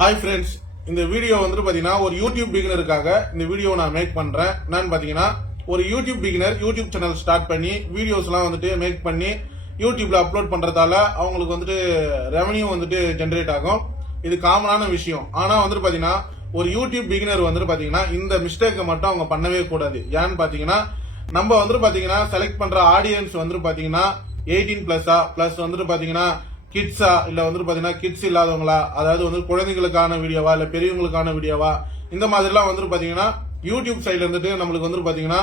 Hi friends, இந்த video வந்து பாத்தீங்கன்னா ஒரு யூடியூப் பிகினருக்காக இந்த வீடியோ நான் மேக் பண்றேன். என்னன்னு பாத்தீங்கன்னா ஒரு YouTube beginner YouTube channel start பண்ணி வீடியோஸ் எல்லாம் வந்துட்டு மேக் பண்ணி யூடியூப்ல அப்லோட் பண்றதால அவங்களுக்கு வந்துட்டு ரெவன்யூ வந்துட்டு ஜென்ரேட் ஆகும். இது காமனான விஷயம். ஆனா வந்துட்டு பாத்தீங்கன்னா ஒரு யூடியூப் பிகினர் வந்துட்டு பாத்தீங்கன்னா இந்த மிஸ்டேக்கை மட்டும் அவங்க பண்ணவே கூடாது. ஏன்னு பாத்தீங்கன்னா நம்ம வந்துட்டு பாத்தீங்கன்னா செலக்ட் பண்ற ஆடியன்ஸ் வந்துட்டு பாத்தீங்கன்னா 18+ பிளஸ் வந்துட்டு பாத்தீங்கன்னா கிட்ஸா இல்ல வந்துட்டு பாத்தீங்கன்னா கிட்ஸ் இல்லாதவங்களா, அதாவது வந்து குழந்தைகளுக்கான வீடியோவா இல்ல பெரியவங்களுக்கான வீடியோவா, இந்த மாதிரிலாம் வந்துட்டு பாத்தீங்கன்னா யூடியூப் சைட்ல இருந்துட்டு நம்மளுக்கு வந்துட்டு பாத்தீங்கன்னா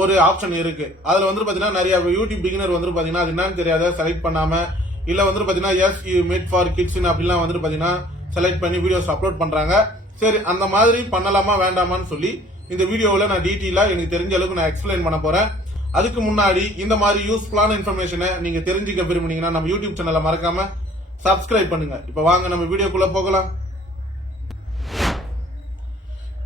ஒரு ஆப்ஷன் இருக்கு. அதுல வந்துட்டு பாத்தீங்கன்னா நிறைய யூடியூப் பிகினர் வந்துட்டு பாத்தீங்கன்னா அது என்னன்னு தெரியாத செலக்ட் பண்ணாம இல்ல வந்துட்டு பாத்தீங்கன்னா yes you made for kids அப்படிலாம் வந்துட்டு பாத்தீங்கன்னா செலக்ட் பண்ணி வீடியோஸ் அப்லோட் பண்றாங்க. சரி, அந்த மாதிரி பண்ணலாமா வேண்டாமான்னு சொல்லி இந்த வீடியோல நான் டீட்டெயிலா எனக்கு தெரிஞ்ச அளவுக்கு நான் எக்ஸ்பிளைன் பண்ண போறேன். அதுக்கு முன்னாடி இந்த மாதிரி யூஸ்ஃபுல்லான இன்ஃபர்மேஷனை நீங்க தெரிஞ்சுக்க விரும்புனீங்கன்னா நம்ம யூடியூப் சேனலை மறக்காம சப்ஸ்கிரைப் பண்ணுங்க. இப்ப வாங்க நம்ம வீடியோக்குள்ள போகலாம்.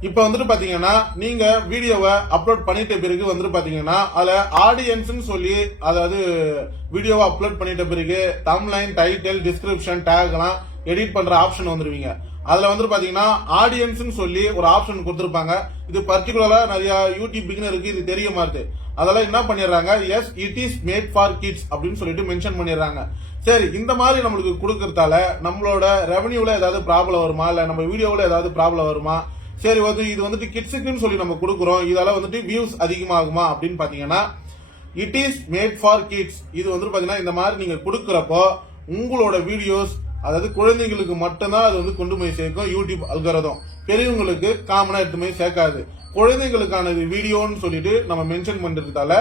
இப்ப வந்துட்டு பாத்தீங்கன்னா நீங்க வீடியோவை அப்லோட் பண்ணிட்ட பிறகு வந்துட்டு பாத்தீங்கன்னா அதுல ஆடியன்ஸ் சொல்லி, அதாவது வீடியோவை அப்லோட் பண்ணிட்ட பிறகு தம்ப்லைன், டைட்டில், டிஸ்கிரிப்ஷன், டேக் எல்லாம் எடிட் பண்ற ஆப்ஷன் வந்துருவீங்க. அதுல வந்து பாத்தீங்கன்னா ஆடியன்ஸ் சொல்லி ஒரு ஆப்ஷன் கொடுத்திருப்பாங்க. இது பர்டிகுலரா நிறைய யூடியூப் பிகினருக்கு இது தெரிய மாறுது. அதெல்லாம் என்ன பண்ணிடுறாங்க, S it is made for kids அப்படின்னு சொல்லிட்டு மென்ஷன் பண்ணிடுறாங்க. சரி, இந்த மாதிரி நம்மளுக்கு கொடுக்கறதால நம்மளோட ரெவன்யூல ஏதாவது ப்ராப்ளம் வருமா, இல்ல நம்ம வீடியோல ஏதாவது ப்ராப்ளம் வருமா? சரி, வந்து இது வந்துட்டு கிட்ஸுக்குன்னு சொல்லி நம்ம கொடுக்குறோம், இதால வந்துட்டு வியூஸ் அதிகமாகுமா அப்படின்னு பாத்தீங்கன்னா it is made for kids இது வந்துட்டு பாத்தீங்கன்னா இந்த மாதிரி நீங்க கொடுக்கறப்போ உங்களோட வீடியோஸ், அதாவது குழந்தைங்களுக்கு மட்டும்தான் அது வந்து கொண்டு போய் சேர்க்கும் யூடியூப் அல்காரிதம். பெரியவங்களுக்கு காமனா எடுத்து போய் சேர்க்காது. குழந்தைங்களுக்கான வீடியோன்னு சொல்லிட்டு நம்ம மென்ஷன் பண்றதால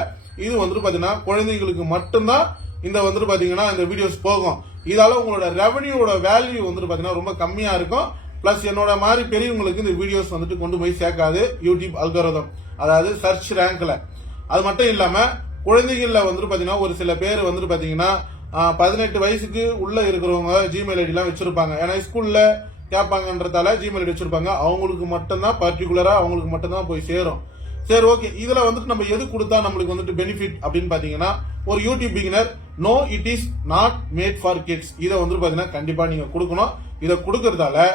இது வந்துட்டு பாத்தீங்கன்னா குழந்தைங்களுக்கு மட்டும்தான் இந்த வந்துட்டு பாத்தீங்கன்னா இந்த வீடியோஸ் போகும். இதால உங்களோட ரெவன்யூவோட வேல்யூ வந்துட்டு பாத்தீங்கன்னா ரொம்ப கம்மியா இருக்கும். பிளஸ் என்னோட மாதிரி பெரியவங்களுக்கு இந்த வீடியோஸ் வந்துட்டு கொண்டு போய் சேர்க்காது யூடியூப் அல்காரிதம், அதாவது சர்ச் ரேங்க்ல. அது மட்டும் இல்லாம குழந்தைகள்ல வந்துட்டு பாத்தீங்கன்னா ஒரு சில பேர் வந்துட்டு பாத்தீங்கன்னா 18 வயசுக்கு உள்ள இருக்கிறவங்க ஜிமெயில் ஐடி எல்லாம் வச்சிருப்பாங்க. ஏன்னா ஸ்கூல்ல கேட்பாங்கன்றதால ஜிமெயில் ஐடி வச்சிருப்பாங்க. அவங்களுக்கு மட்டும்தான் பர்டிகுலரா அவங்களுக்கு மட்டும்தான் போய் சேரும். சரி, ஓகே. இதுல வந்துட்டு நம்ம எது கொடுத்தா நம்மளுக்கு வந்துட்டு பெனிஃபிட் அப்படின்னு பாத்தீங்கன்னா ஒரு YouTube beginner no it is not made for kids இதை வந்துட்டு பாத்தீங்கன்னா கண்டிப்பா நீங்க கொடுக்கணும். இதை கொடுக்கறதால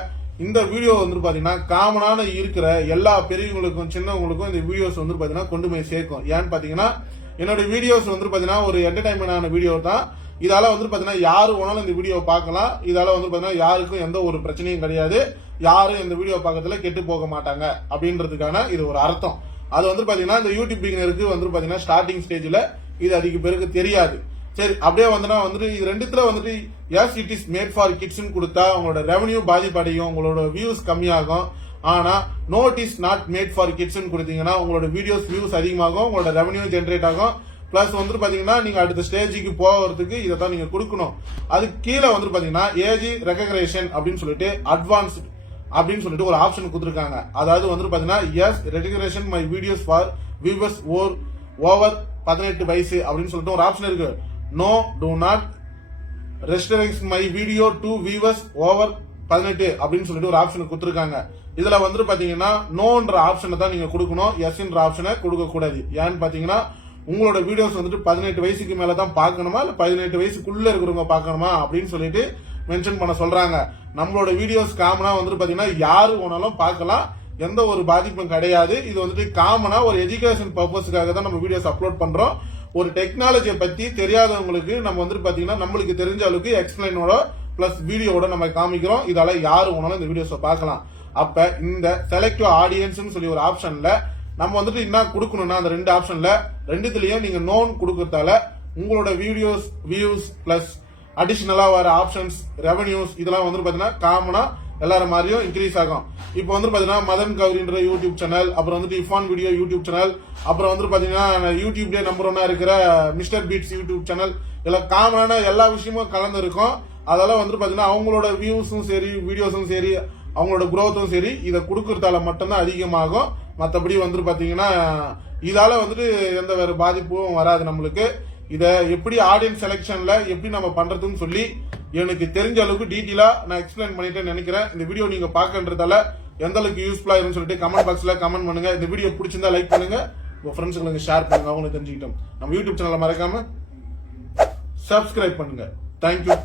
இந்த வீடியோ வந்துட்டு பாத்தீங்கன்னா காமனான இருக்கிற எல்லா பெரியவங்களுக்கும் சின்னவங்களுக்கும் இந்த வீடியோஸ் வந்துட்டு பாத்தீங்கன்னா கொண்டு போய் சேர்க்கும். ஏன்னு பாத்தீங்கன்னா என்னோட வீடியோஸ் வந்துட்டு பாத்தீங்கன்னா ஒரு என்டர்டைன்மெண்டான வீடியோ தான். இதால வந்து பாத்தீங்கன்னா யாரு வேணாலும் இந்த வீடியோ பார்க்கலாம். இதால வந்து பாத்தீங்கன்னா யாருக்கும் எந்த ஒரு பிரச்சனையும் கிடையாது. யாரும் இந்த வீடியோ பார்க்கறதுல கெட்டு போக மாட்டாங்க அப்படின்றதுக்கான இது ஒரு அர்த்தம். அது வந்து பாத்தீங்கன்னா இந்த யூடியூப் பிகினருக்கு வந்து பாத்தீங்கன்னா ஸ்டார்டிங் ஸ்டேஜ்ல இது அதிக பேருக்கு தெரியாது. சரி, அப்படியே வந்துட்டு இது ரெண்டுத்துல வந்துட்டு yes it is made for kids கொடுத்தா உங்களோட ரெவன்யூ பாதிப்படையும், உங்களோட வியூஸ் கம்மியாகும். ஆனா no it is not made for kids கொடுத்தீங்கன்னா உங்களோட வீடியோஸ் வியூஸ் அதிகமாகும், உங்களோட ரெவன்யூ ஜென்ரேட் ஆகும். பிளஸ் வந்துட்டு பாத்தீங்கன்னா நீங்க அடுத்த ஸ்டேஜுக்கு போகிறதுக்கு இதை தான் நீங்க கொடுக்கணும். அதுக்கு கீழே வந்துட்டு பாத்தீங்கன்னா ஏஜ் ரெகக்னேஷன் அப்படின்னு சொல்லிட்டு அட்வான்ஸ்ட் அப்படின்னு சொல்லிட்டு ஒரு ஆப்ஷன் கொடுத்துருக்காங்க. அதாவது வந்துட்டு பாத்தீங்கன்னா yes recognition my videos for viewers over 18 வயசு அப்படின்னு சொல்லிட்டு ஒரு ஆப்ஷன் இருக்கு. No do not restrict my video to viewers over 18 அப்படின்னு சொல்லிட்டு ஒரு ஆப்ஷன் கொடுத்துருக்காங்க. இதுல வந்துட்டு பாத்தீங்கன்னா நோன்ற ஆப்ஷனை தான் நீங்க கொடுக்கணும், எஸ்ன்ற ஆப்ஷனை கொடுக்க கூடாது. ஏன்னு பாத்தீங்கன்னா உங்களோட வீடியோஸ் வந்துட்டு 18 வயசுக்கு மேலதான் பார்க்கணுமா இல்ல 18 வயசுக்குள்ள இருக்கிறவங்க பார்க்கணுமா அப்படின்னு சொல்லிட்டு மென்ஷன் பண்ண சொல்றாங்க. நம்மளோட வீடியோஸ் காமனா வந்துட்டு பாத்தீங்கன்னா யாரு வேணாலும் பார்க்கலாம், எந்த ஒரு பாதிப்பும் கிடையாது. இது வந்துட்டு காமனா ஒரு எஜுகேஷன் பர்பஸ்க்காக தான் நம்ம வீடியோஸ் அப்லோட் பண்றோம். ஒரு டெக்னாலஜியை பத்தி தெரியாதவங்களுக்கு நம்ம வந்துட்டு பாத்தீங்கன்னா நம்மளுக்கு தெரிஞ்ச அளவுக்கு எக்ஸ்பிளைனோட பிளஸ் வீடியோட நம்ம காமிக்கிறோம். இதால யாரு வேணாலும் இந்த வீடியோஸை பார்க்கலாம். அப்ப இந்த செலக்டிவ் ஆடியன்ஸ் சொல்லி ஒரு ஆப்ஷன்ல நம்ம வந்துட்டு என்ன கொடுக்கணும்னா அந்த ரெண்டு ஆப்ஷன்ல ரெண்டுத்துலயும் நீங்க நோன் கொடுக்கறதால உங்களோட வீடியோஸ் வியூஸ் பிளஸ் அடிஷனலா வர ஆப்ஷன்ஸ் ரெவன்யூஸ் இதெல்லாம் வந்துட்டு பாத்தீங்கன்னா காமனா எல்லாரும் மாதிரியும் இன்க்ரீஸ் ஆகும். இப்போ வந்து பாத்தீங்கன்னா மதன் கௌரின்ற யூடியூப் சேனல், அப்புறம் வந்துட்டு இஃபான் வீடியோ யூடியூப் சேனல், அப்புறம் வந்து பாத்தீங்கன்னா யூடியூப்ல நம்பர் 1 இருக்கிற மிஸ்டர் பீட்ஸ் யூடியூப் சேனல், இதெல்லாம் காமனான எல்லா விஷயமும் கலந்து இருக்கும். அதெல்லாம் வந்துட்டு பாத்தீங்கன்னா அவங்களோட வியூஸும் சரி வீடியோஸும் சரி அவங்களோட குரோத்தும் சரி இதை கொடுக்கறதால மட்டும்தான் அதிகமாகும். மற்றபடி வந்துட்டு பாத்தீங்கன்னா இதால வந்துட்டு எந்த வேற பாதிப்பும் வராது நம்மளுக்கு. இதை எப்படி ஆடியன்ஸ் செலக்ஷன்ல எப்படி நம்ம பண்றதுன்னு சொல்லி எனக்கு தெரிஞ்ச அளவுக்கு டீட்டெயிலா நான் எக்ஸ்பிளைன் பண்ணிட்டேன்னு நினைக்கிறேன். இந்த வீடியோ நீங்க பாக்கன்றதால எந்த அளவுக்கு யூஸ்ஃபுல்லா இருக்குன்னு சொல்லிட்டு கமெண்ட் பாக்ஸ்ல கமெண்ட் பண்ணுங்க. இந்த வீடியோ பிடிச்சிருந்தா லைக் பண்ணுங்க, உங்க ஃப்ரெண்ட்ஸுங்களுக்கு ஷேர் பண்ணுங்க, அவங்களுக்கு தெரிஞ்சுக்கிட்டோம். நம்ம யூடியூப் சேனலை மறக்காம சப்ஸ்கிரைப் பண்ணுங்க. தேங்க்யூ.